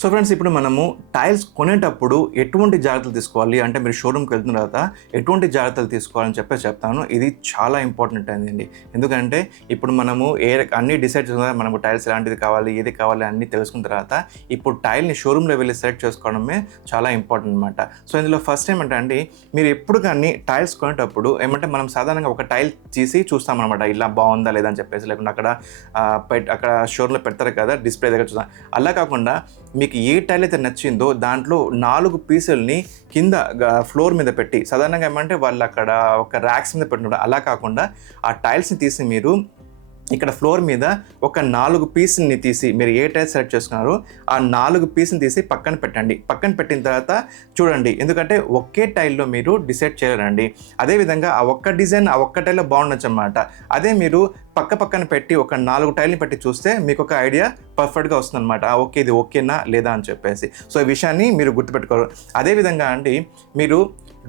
So friends, ఇప్పుడు మనము tiles కొనేటప్పుడు ఎటువంటి జాగ్రత్తలు తీసుకోవాలి అంటే మీరు షోరూమ్కి వెళ్తున్న తర్వాత ఎటువంటి జాగ్రత్తలు తీసుకోవాలని చెప్తాను. ఇది చాలా ఇంపార్టెంట్ అయిందండి. ఎందుకంటే ఇప్పుడు మనము అన్నీ డిసైడ్ చేసుకున్న మనకు టైల్స్ ఎలాంటిది కావాలి, ఏది కావాలి అన్నీ తెలుసుకున్న తర్వాత ఇప్పుడు టైల్ని షోరూంలో వెళ్ళి సెలెక్ట్ చేసుకోవడమే చాలా ఇంపార్టెంట్ అనమాట. సో ఇందులో ఫస్ట్ ఏమంటే అండి, మీరు ఎప్పుడు కానీ టైల్స్ కొనేటప్పుడు ఏమంటే మనం సాధారణంగా ఒక టైల్ తీసి చూస్తామన్నమాట, ఇలా బాగుందా లేదా అని చెప్పేసి. లేకుంటే అక్కడ షోరూంలో పెడతారు కదా డిస్ప్లే దగ్గర చూస్తాం. అలా కాకుండా మీకు ఏ టైల్ అయితే నచ్చిందో దాంట్లో 4 పీసుల్ని కింద ఫ్లోర్ మీద పెట్టి, సాధారణంగా ఏమంటే వాళ్ళు అక్కడ ఒక ర్యాక్స్ మీద పెట్టినప్పుడు అలా కాకుండా ఆ టైల్స్ని తీసి మీరు ఇక్కడ ఫ్లోర్ మీద ఒక 4 పీస్ని తీసి మీరు ఏ టైల్ సెలెక్ట్ చేసుకున్నారో ఆ 4 పీస్ని తీసి పక్కన పెట్టండి. పక్కన పెట్టిన తర్వాత చూడండి, ఎందుకంటే ఒకే టైల్లో మీరు డిసైడ్ చేయరండి. అదేవిధంగా ఆ ఒక్క డిజైన్ ఆ ఒక్క టైల్లో బాగుండొచ్చు అన్నమాట. అదే మీరు పక్కన పెట్టి ఒక 4 టైల్ని పెట్టి చూస్తే మీకు ఒక ఐడియా పర్ఫెక్ట్గా వస్తుంది అనమాట. ఓకే, ఇది ఓకేనా లేదా అని చెప్పేసి. సో ఈ విషయాన్ని మీరు గుర్తుపెట్టుకోరు. అదేవిధంగా అండి, మీరు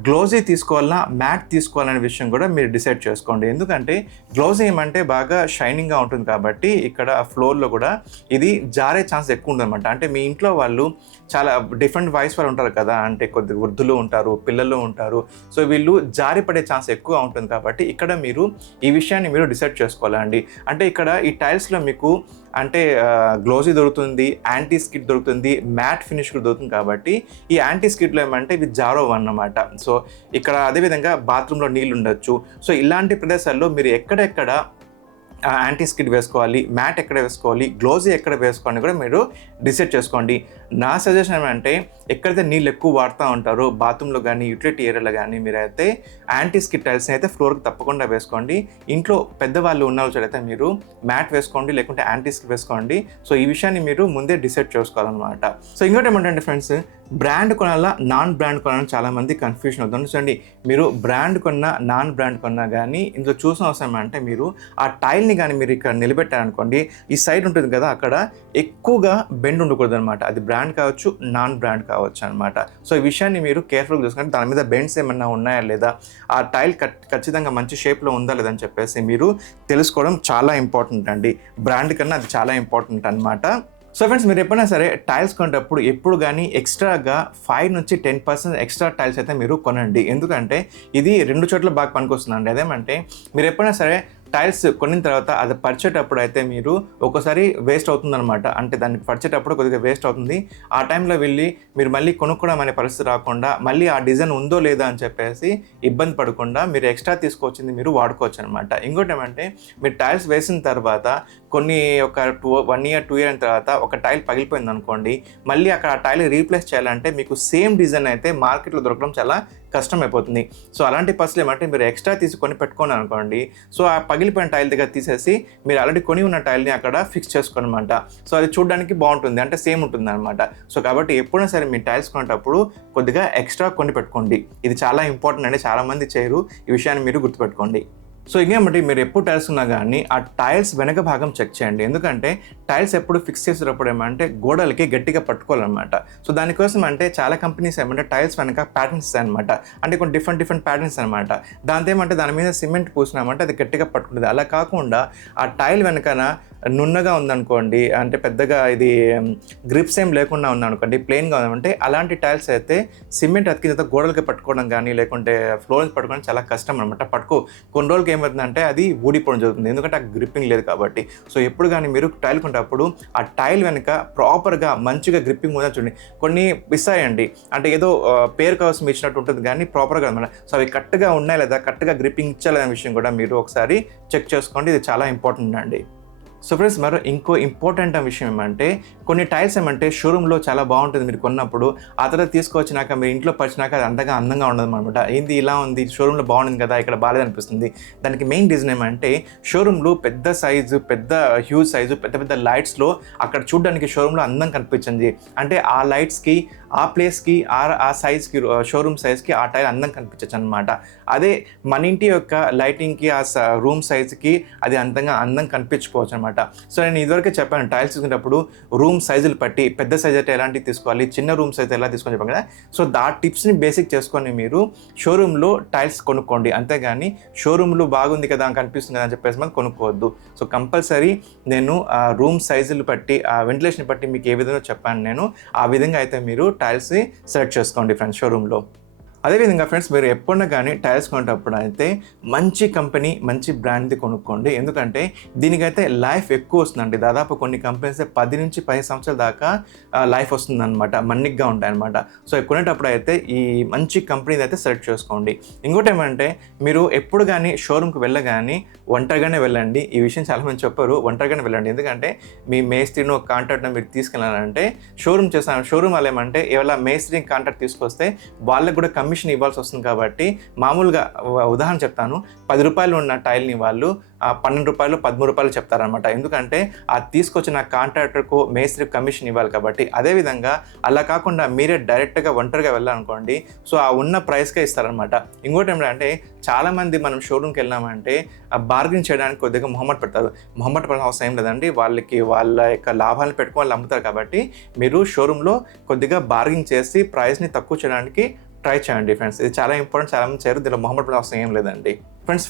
గ్లోజీ తీసుకోవాలన్నా మ్యాట్ తీసుకోవాలనే విషయం కూడా మీరు డిసైడ్ చేసుకోండి. ఎందుకంటే గ్లోజీ ఏమంటే బాగా షైనింగ్గా ఉంటుంది కాబట్టి ఇక్కడ ఫ్లోర్లో కూడా ఇది జారే ఛాన్స్ ఎక్కువ ఉందన్నమాట. అంటే మీ ఇంట్లో వాళ్ళు చాలా డిఫరెంట్ వాయిస్ వాళ్ళు ఉంటారు కదా, అంటే కొద్ది వృద్ధులు ఉంటారు, పిల్లలు ఉంటారు. సో వీళ్ళు జారి పడే ఛాన్స్ ఎక్కువ ఉంటుంది కాబట్టి ఇక్కడ మీరు ఈ విషయాన్ని మీరు డిసైడ్ చేసుకోవాలండి. అంటే ఇక్కడ ఈ టైల్స్లో మీకు అంటే గ్లోజీ దొరుకుతుంది, యాంటీ స్కిడ్ దొరుకుతుంది, మ్యాట్ ఫినిష్ కూడా దొరుకుతుంది. కాబట్టి ఈ యాంటీ స్కిడ్లో ఏమంటే ఇవి జారవు అన్నమాట. సో ఇక్కడ అదేవిధంగా బాత్రూంలో నీళ్ళు ఉండొచ్చు. సో ఇలాంటి ప్రదేశాల్లో మీరు ఎక్కడెక్కడ యాంటీ స్కిడ్ వేసుకోవాలి, మ్యాట్ ఎక్కడ వేసుకోవాలి, గ్లోజీ ఎక్కడ వేసుకోవాలని కూడా మీరు డిసైడ్ చేసుకోండి. నా సజెషన్ ఏమంటే, ఎక్కడైతే నీళ్ళు ఎక్కువ వాడుతూ ఉంటారో బాత్రూంలో కానీ యూటిలిటీ ఏరియాలో కానీ మీరైతే యాంటీ స్కిడ్ టైల్స్ని అయితే ఫ్లోర్కి తప్పకుండా వేసుకోండి. ఇంట్లో పెద్దవాళ్ళు ఉన్న వాళ్ళైతే మీరు మ్యాట్ వేసుకోండి, లేకుంటే యాంటీ స్కిడ్ వేసుకోండి. సో ఈ విషయాన్ని మీరు ముందే డిసైడ్ చేసుకోవాలన్నమాట. సో ఇంకోటి ఏమంటే ఫ్రెండ్స్, బ్రాండ్ కొనాలా నాన్ బ్రాండ్ కొనాలని చాలామంది కన్ఫ్యూషన్ అవుతుంది. చూడండి, మీరు బ్రాండ్ కొన్నా నాన్ బ్రాండ్ కొన్నా కానీ ఇందులో చూసిన అవసరం అంటే, మీరు ఆ టైల్ని కానీ మీరు ఇక్కడ నిలబెట్టారనుకోండి, ఈ సైడ్ ఉంటుంది కదా అక్కడ ఎక్కువగా బెండ్ ఉండకూడదు అనమాట. అది బ్రాండ్ కావచ్చు, నాన్ బ్రాండ్ కావచ్చు అనమాట. సో ఈ విషయాన్ని మీరు కేర్ఫుల్గా చూసుకుంటే దాని మీద బెండ్స్ ఏమన్నా ఉన్నాయా లేదా, ఆ టైల్ ఖచ్చితంగా మంచి షేప్లో ఉందా లేదని చెప్పేసి మీరు తెలుసుకోవడం చాలా ఇంపార్టెంట్ అండి. బ్రాండ్ కన్నా అది చాలా ఇంపార్టెంట్ అనమాట. సో ఫ్రెండ్స్, మీరు ఎప్పుడైనా సరే టైల్స్ కొనేటప్పుడు ఎప్పుడు కానీ ఎక్స్ట్రాగా 5 నుంచి 10% ఎక్స్ట్రా టైల్స్ అయితే మీరు కొనండి. ఎందుకంటే ఇది 2 చోట్ల బాగా పనికొస్తుందండి. అదేమంటే మీరు ఎప్పుడైనా సరే టైల్స్ కొనిన తర్వాత అది పరిచేటప్పుడు అయితే మీరు ఒక్కోసారి వేస్ట్ అవుతుందన్నమాట. అంటే దాన్ని పరిచేటప్పుడు కొద్దిగా వేస్ట్ అవుతుంది. ఆ టైంలో వెళ్ళి మీరు మళ్ళీ కొనుక్కోవడం అనే పరిస్థితి రాకుండా, మళ్ళీ ఆ డిజైన్ ఉందో లేదా అని చెప్పేసి ఇబ్బంది పడకుండా మీరు ఎక్స్ట్రా తీసుకొచ్చింది మీరు వాడుకోవచ్చు అనమాట. ఇంకోటి ఏమంటే, మీరు టైల్స్ వేసిన తర్వాత కొన్ని ఒక 1 year 2 year అయిన తర్వాత ఒక టైల్ పగిలిపోయింది అనుకోండి, మళ్ళీ అక్కడ ఆ టైల్ రీప్లేస్ చేయాలంటే మీకు సేమ్ డిజైన్ అయితే మార్కెట్లో దొరకడం చాలా కష్టం అయిపోతుంది. సో అలాంటి పరిస్థితులు ఏమంటే, మీరు ఎక్స్ట్రా తీసుకొని పెట్టుకోండి అనుకోండి. సో ఆ పగిలిపోయిన టైల్ దగ్గర తీసేసి మీరు ఆల్రెడీ కొని ఉన్న టైల్ని అక్కడ ఫిక్స్ చేసుకోనమాట. సో అది చూడడానికి బాగుంటుంది, అంటే సేమ్ ఉంటుంది అనమాట. సో కాబట్టి ఎప్పుడైనా సరే మీ టైల్స్ కొనేటప్పుడు కొద్దిగా ఎక్స్ట్రా కొని పెట్టుకోండి. ఇది చాలా ఇంపార్టెంట్ అండి, చాలామంది చేయరు. ఈ విషయాన్ని మీరు గుర్తుపెట్టుకోండి. సో ఇంకేమంటే, మీరు ఎప్పుడు టైల్స్ ఉన్నా కానీ ఆ టైల్స్ వెనక భాగం చెక్ చేయండి. ఎందుకంటే టైల్స్ ఎప్పుడు ఫిక్స్ చేసేటప్పుడు ఏమంటే గోడలకి గట్టిగా పట్టుకోవాలన్నమాట. సో దానికోసం అంటే చాలా కంపెనీస్ ఏమంటే టైల్స్ వెనక ప్యాటర్న్స్ అనమాట, అంటే కొన్ని డిఫరెంట్ ప్యాటర్న్స్ అనమాట. దాంతో ఏమంటే దాని మీద సిమెంట్ పూసినామంటే అది గట్టిగా పట్టుకుంటుంది. అలా కాకుండా ఆ టైల్ వెనకన నున్నగా ఉందనుకోండి, అంటే పెద్దగా ఇది గ్రిప్స్ ఏం లేకుండా ఉందనుకోండి, ప్లెయిన్గా ఉందంటే అలాంటి టైల్స్ అయితే సిమెంట్ అతికిన తర్వాత గోడలకి పట్టుకోవడం కానీ లేకుంటే ఫ్లోర్కి పట్టుకోవడం చాలా కష్టం అనమాట. కొన్ని రోజులకి ఏమవుతుందంటే అది ఊడిపోవడం జరుగుతుంది, ఎందుకంటే ఆ గ్రిప్పింగ్ లేదు కాబట్టి. సో ఎప్పుడు కానీ మీరు టైల్ కొనేటప్పుడు ఆ టైల్ వెనుక ప్రాపర్గా మంచిగా గ్రిప్పింగ్ ఉందని చూడండి. కొన్ని ఇస్తాయండి, అంటే ఏదో పేరు కోసం ఇచ్చినట్టు ఉంటుంది కానీ ప్రాపర్గా అనమాట. సో అవి కరెక్ట్గా ఉన్నాయి లేదా, కరెక్ట్గా గ్రిప్పింగ్ ఇచ్చాలనే విషయం కూడా మీరు ఒకసారి చెక్ చేసుకోండి. ఇది చాలా ఇంపార్టెంట్ అండి. సో ఫ్రెండ్స్, ఇంకో ఇంపార్టెంట్ విషయం ఏమంటే, కొన్ని టైల్స్ ఏమంటే షోరూంలో చాలా బాగుంటుంది మీరు కొన్నప్పుడు, ఆ తర్వాత తీసుకొచ్చినాక మీరు ఇంట్లో పరిచినాక అది అందంగా ఉండదు అనమాట. ఏంది ఇలా ఉంది, షోరూంలో బాగుంది కదా, ఇక్కడ బాగాలేదు అనిపిస్తుంది. దానికి మెయిన్ రీజన్ ఏమంటే, షోరూంలో పెద్ద సైజు, హ్యూజ్ సైజు, పెద్ద లైట్స్లో అక్కడ చూడడానికి షోరూంలో అందం కనిపించింది. అంటే ఆ లైట్స్కి, ఆ ప్లేస్కి, ఆ సైజ్కి, షోరూమ్ సైజ్కి ఆ టైల్ అందం కనిపించచ్చు అనమాట. అదే మన ఇంటి యొక్క లైటింగ్కి, ఆ రూమ్ సైజ్కి అది అందం కనిపించుకోవచ్చు అనమాట. అనమాట. సో నేను ఇదివరకే చెప్పాను టైల్స్ తీసుకునేటప్పుడు రూమ్ సైజులు బట్టి పెద్ద సైజ్ అయితే ఎలాంటివి తీసుకోవాలి, చిన్న రూమ్స్ అయితే ఎలా తీసుకొని చెప్పాను కదా. సో ఆ టిప్స్ని బేసిక్ చేసుకొని మీరు షోరూంలో టైల్స్ కొనుక్కోండి. అంతేగాని షోరూంలో బాగుంది కదా కనిపిస్తుంది కదా అని చెప్పేసి మనం కొనుక్కోవద్దు. సో కంపల్సరీ నేను ఆ రూమ్ సైజులు బట్టి ఆ వెంటిలేషన్ బట్టి మీకు ఏ విధంగా చెప్పాను నేను ఆ విధంగా అయితే మీరు టైల్స్ని సెలెక్ట్ చేసుకోండి ఫ్రెండ్స్ షోరూంలో. అదేవిధంగా ఫ్రెండ్స్ మీరు ఎప్పుడన్నా కానీ టైల్స్ కొనేటప్పుడు అయితే మంచి కంపెనీ మంచి బ్రాండ్ది కొనుక్కోండి. ఎందుకంటే దీనికైతే లైఫ్ ఎక్కువ వస్తుందండి. దాదాపు కొన్ని కంపెనీస్ 10 నుంచి 10 సంవత్సరాల దాకా లైఫ్ వస్తుందన్నమాట, మన్నిగ్గా ఉంటాయన్నమాట. సో కొనేటప్పుడు అయితే ఈ మంచి కంపెనీది అయితే సెలెక్ట్ చేసుకోండి. ఇంకోటి ఏమంటే మీరు ఎప్పుడు కానీ షోరూమ్కి వెళ్ళగానే ఒంటరిగానే వెళ్ళండి. ఈ విషయం చాలామంది చెప్పారు, ఒంటరిగానే వెళ్ళండి. ఎందుకంటే మీ మేస్త్రినో కాంట్రాక్ట్ను మీరు తీసుకెళ్ళాలంటే షోరూమ్ వాళ్ళు ఏమంటే ఇలా మేస్త్రిని కాంట్రాక్ట్ తీసుకొస్తే వాళ్ళకి కూడా కమిషన్ ఇవ్వాల్సి వస్తుంది. కాబట్టి మామూలుగా ఉదాహరణ చెప్తాను, 10 రూపాయలు ఉన్న టైల్ని వాళ్ళు 12 రూపాయలు 13 రూపాయలు చెప్తారనమాట. ఎందుకంటే ఆ తీసుకొచ్చిన కాంట్రాక్టర్కు మేస్త్రి కమిషన్ ఇవ్వాలి కాబట్టి. అదేవిధంగా అలా కాకుండా మీరే డైరెక్ట్గా ఒంటరిగా వెళ్ళాలనుకోండి, సో ఆ ఉన్న ప్రైస్కే ఇస్తారనమాట. ఇంకోటి ఏంటంటే చాలామంది మనం షోరూమ్కి వెళ్ళామంటే బార్గెన్ చేయడానికి కొద్దిగా మొహమాట పెడతారు. మొహమాట పడాల్సిన అవసరం ఏం లేదండి. వాళ్ళ యొక్క లాభాలను పెట్టుకొని వాళ్ళు అమ్ముతారు కాబట్టి మీరు షోరూంలో కొద్దిగా బార్గెన్ చేసి ప్రైస్ని తక్కువ చేయడానికి ట్రై చేయండి ఫ్రెండ్స్. ఇది చాలా ఇంపార్టెంట్, చాలామంది చేయరు. దీనిలో మొహమాట పడాల్సిన అవసరం ఏం లేదండి ఫ్రెండ్స్.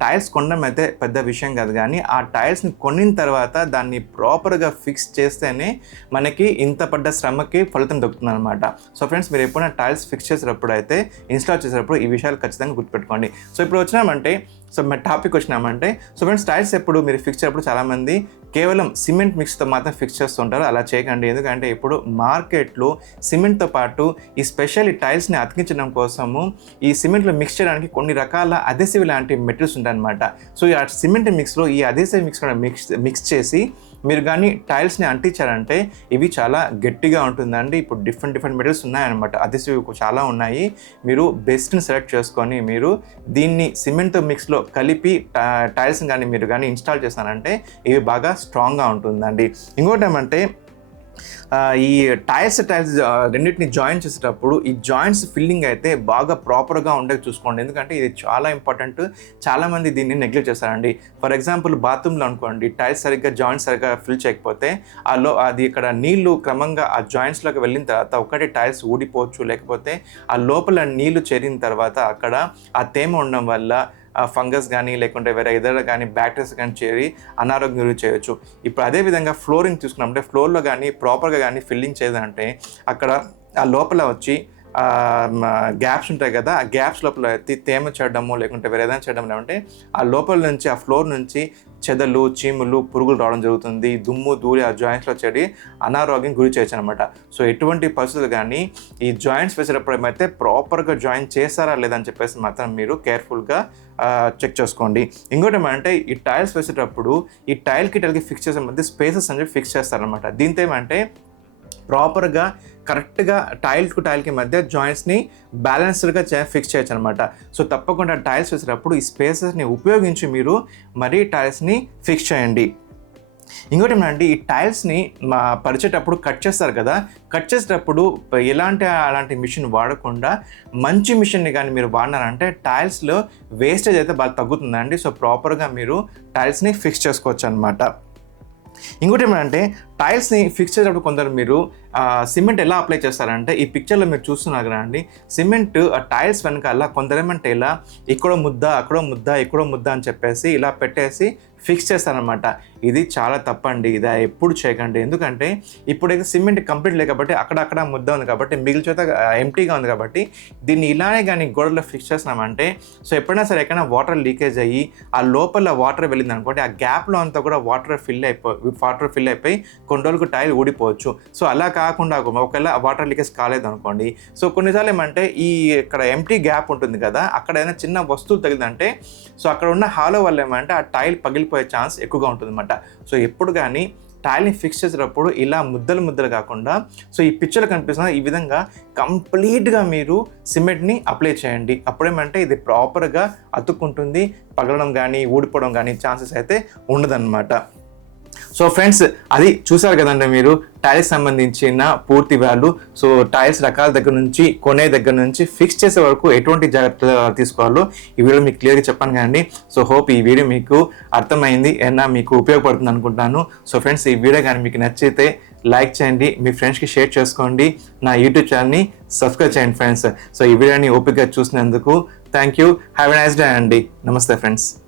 టైల్స్ కొనడం అయితే పెద్ద విషయం కాదు, కానీ ఆ టైల్స్ని కొనిన తర్వాత దాన్ని ప్రాపర్గా ఫిక్స్ చేస్తేనే మనకి ఇంత పడ్డ శ్రమకి ఫలితం దొరుకుతుంది అనమాట. సో ఫ్రెండ్స్ మీరు ఎప్పుడైనా టైల్స్ ఫిక్స్ చేసేటప్పుడు అయితే ఇన్స్టాల్ చేసేటప్పుడు ఈ విషయాలు ఖచ్చితంగా గుర్తుపెట్టుకోండి. సో ఇప్పుడు వచ్చినామంటే మన టాపిక్ వచ్చినామంటే ఫ్రెండ్స్ టైల్స్ ఎప్పుడు మీరు ఫిక్స్ చేసేటప్పుడు చాలామంది కేవలం సిమెంట్ మిక్స్తో మాత్రం ఫిక్స్ చేస్తుంటారు. అలా చేయకండి. ఎందుకంటే ఇప్పుడు మార్కెట్లో సిమెంట్తో పాటు ఈ స్పెషల్ ఈ టైల్స్ని అతికించడం కోసము ఈ సిమెంట్లో మిక్స్ చేయడానికి కొన్ని రకాల అదెసివ్ లాంటి మెటీరియల్స్ ఉంటాయన్నమాట. సో ఈ సిమెంట్ మిక్స్లో ఈ అదెసివ్ మిక్స్ చేసి మీరు కానీ టైల్స్ని అంటించారంటే ఇవి చాలా గట్టిగా ఉంటుందండి. ఇప్పుడు డిఫరెంట్ మెటీరియల్స్ ఉన్నాయన్నమాట, అదెసివ్ చాలా ఉన్నాయి. మీరు బెస్ట్ని సెలెక్ట్ చేసుకొని మీరు దీన్ని సిమెంట్ మిక్స్లో కలిపి టైల్స్ని కానీ మీరు కానీ ఇన్స్టాల్ చేస్తారంటే ఇవి బాగా స్ట్రాంగ్గా ఉంటుందండి. ఇంకోటి ఏమంటే ఈ టైల్స్ రెండింటిని జాయిన్ చేసేటప్పుడు ఈ జాయింట్స్ ఫిల్లింగ్ అయితే బాగా ప్రాపర్గా ఉండేది చూసుకోండి. ఎందుకంటే ఇది చాలా ఇంపార్టెంట్. చాలామంది దీన్ని నెగ్లెక్ట్ చేస్తారండి. ఫర్ ఎగ్జాంపుల్ బాత్రూంలో అనుకోండి, టైల్స్ జాయింట్స్ సరిగ్గా ఫిల్ చేయకపోతే అది ఇక్కడ నీళ్లు క్రమంగా ఆ జాయింట్స్లోకి వెళ్ళిన తర్వాత ఒకటి టైల్స్ ఊడిపోవచ్చు, లేకపోతే ఆ లోపల నీళ్లు చేరిన తర్వాత అక్కడ ఆ తేమ ఉండడం వల్ల ఫంగస్ కానీ లేకుంటే వేరే ఇతర కానీ బ్యాక్టీరియాస్ కానీ చేరి అనారోగ్యం గురి చేయొచ్చు. ఇప్పుడు అదేవిధంగా ఫ్లోరింగ్ తీసుకున్నామంటే ఫ్లోర్లో కానీ ప్రాపర్గా కానీ ఫిల్లింగ్ చేయాలంటే అక్కడ ఆ లోపల వచ్చి గ్యాప్స్ ఉంటాయి కదా, ఆ గ్యాప్స్ లోపల తేమ చేయడము లేకుంటే వేరే ఏదైనా చేయడం అంటే ఆ లోపల నుంచి ఆ ఫ్లోర్ నుంచి చెదలు చీములు పురుగులు రావడం జరుగుతుంది. దుమ్ము ధూళి ఆ జాయింట్స్లో చెడి అనారోగ్యం గురి చేయొచ్చు అనమాట. సో ఎటువంటి పరిస్థితులు కానీ ఈ జాయింట్స్ వేసేటప్పుడు ఏమైతే ప్రాపర్గా జాయిన్ చేస్తారా లేదని చెప్పేసి మాత్రం మీరు కేర్ఫుల్గా చెక్ చేసుకోండి. ఇంకోటి ఏమంటే ఈ టైల్స్ వేసేటప్పుడు ఈ టైల్కి ఫిక్స్ చేసే మధ్య స్పేసెస్ అని ఫిక్స్ చేస్తారనమాట. దీంతో ఏమంటే ప్రాపర్గా కరెక్ట్గా టైల్కి మధ్య జాయింట్స్ని బ్యాలెన్స్డ్గా ఫిక్స్ చేయొచ్చు అనమాట. సో తప్పకుండా టైల్స్ వేసేటప్పుడు ఈ స్పేసెస్ని ఉపయోగించి మీరు మరీ టైల్స్ని ఫిక్స్ చేయండి. ఇంకోటి ఏమంటే ఈ టైల్స్ని పరిచేటప్పుడు కట్ చేస్తారు కదా, కట్ చేసేటప్పుడు అలాంటి మిషన్ వాడకుండా మంచి మిషన్ని కానీ మీరు వాడినారంటే టైల్స్లో వేస్టేజ్ అయితే బాగా తగ్గుతుందండి. సో ప్రాపర్గా మీరు టైల్స్ని ఫిక్స్ చేసుకోవచ్చు అనమాట. ఇంకోటి ఏమంటే టైల్స్ని ఫిక్స్ చేసేటప్పుడు కొందరు మీరు సిమెంట్ ఎలా అప్లై చేస్తారంటే ఈ పిక్చర్లో మీరు చూస్తున్నారు కదా అండి, సిమెంట్ టైల్స్ వెనకాల కొందరు ఏమంటే ఇలా ఇక్కడో ముద్ద అక్కడో ముద్ద ఇక్కడో ముద్ద అని చెప్పేసి ఇలా పెట్టేసి ఫిక్స్ చేస్తారనమాట. ఇది చాలా తప్పండి, ఇది ఎప్పుడు చేయకండి. ఎందుకంటే ఇప్పుడైతే సిమెంట్ కంప్లీట్ లేదు కాబట్టి అక్కడక్కడ ముద్ద ఉంది కాబట్టి మిగిలిన చేత ఎంటీగా ఉంది కాబట్టి దీన్ని ఇలానే కానీ గోడలో ఫిక్స్ చేస్తున్నామంటే సో ఎప్పుడైనా సరే ఎక్కడైనా వాటర్ లీకేజ్ అయ్యి ఆ లోపల వాటర్ వెళ్ళింది అనుకోండి, ఆ గ్యాప్లో అంతా కూడా వాటర్ ఫిల్ అయిపోయి కొన్ని రోజులకు టైల్ ఊడిపోవచ్చు. సో అలా కాకుండా ఒకవేళ వాటర్ లీకేజ్ కాలేదు అనుకోండి, సో కొన్నిసార్లు ఏమంటే ఇక్కడ ఎంటీ గ్యాప్ ఉంటుంది కదా, అక్కడ ఏదైనా చిన్న వస్తువు తగిలిందంటే సో అక్కడ ఉన్న హాలో వల్ల ఏమంటే ఆ టైల్ పగిలిపోయే ఛాన్స్ ఎక్కువగా ఉంటుంది అన్నమాట. సో ఎప్పుడు కానీ టైల్ని ఫిక్స్ చేసేటప్పుడు ఇలా ముద్దలు కాకుండా సో ఈ పిక్చర్లో కనిపిస్తున్న ఈ విధంగా కంప్లీట్గా మీరు సిమెంట్ని అప్లై చేయండి. అప్పుడేమంటే ఇది ప్రాపర్గా అతుక్కుంటుంది, పగలడం కానీ ఊడిపోవడం కానీ ఛాన్సెస్ అయితే ఉండదన్నమాట. సో ఫ్రెండ్స్, అది చూసారు కదండి మీరు టైల్స్ సంబంధించిన పూర్తి వాల్యూ. సో టైల్స్ రకాల దగ్గర నుంచి, కొనే దగ్గర నుంచి ఫిక్స్ చేసే వరకు ఎటువంటి జాగ్రత్తలు తీసుకోవాలో ఈ వీడియో మీకు క్లియర్గా చెప్పాను కదండి. సో హోప్ ఈ వీడియో మీకు అర్థమైంది ఏనా మీకు ఉపయోగపడుతుంది అనుకుంటాను. సో ఫ్రెండ్స్, ఈ వీడియో కానీ మీకు నచ్చితే లైక్ చేయండి, మీ ఫ్రెండ్స్కి షేర్ చేసుకోండి, నా యూట్యూబ్ ఛానల్ని సబ్స్క్రైబ్ చేయండి ఫ్రెండ్స్. సో ఈ వీడియోని ఓపికగా చూసినందుకు thank you. Have a nice day అండి. నమస్తే ఫ్రెండ్స్.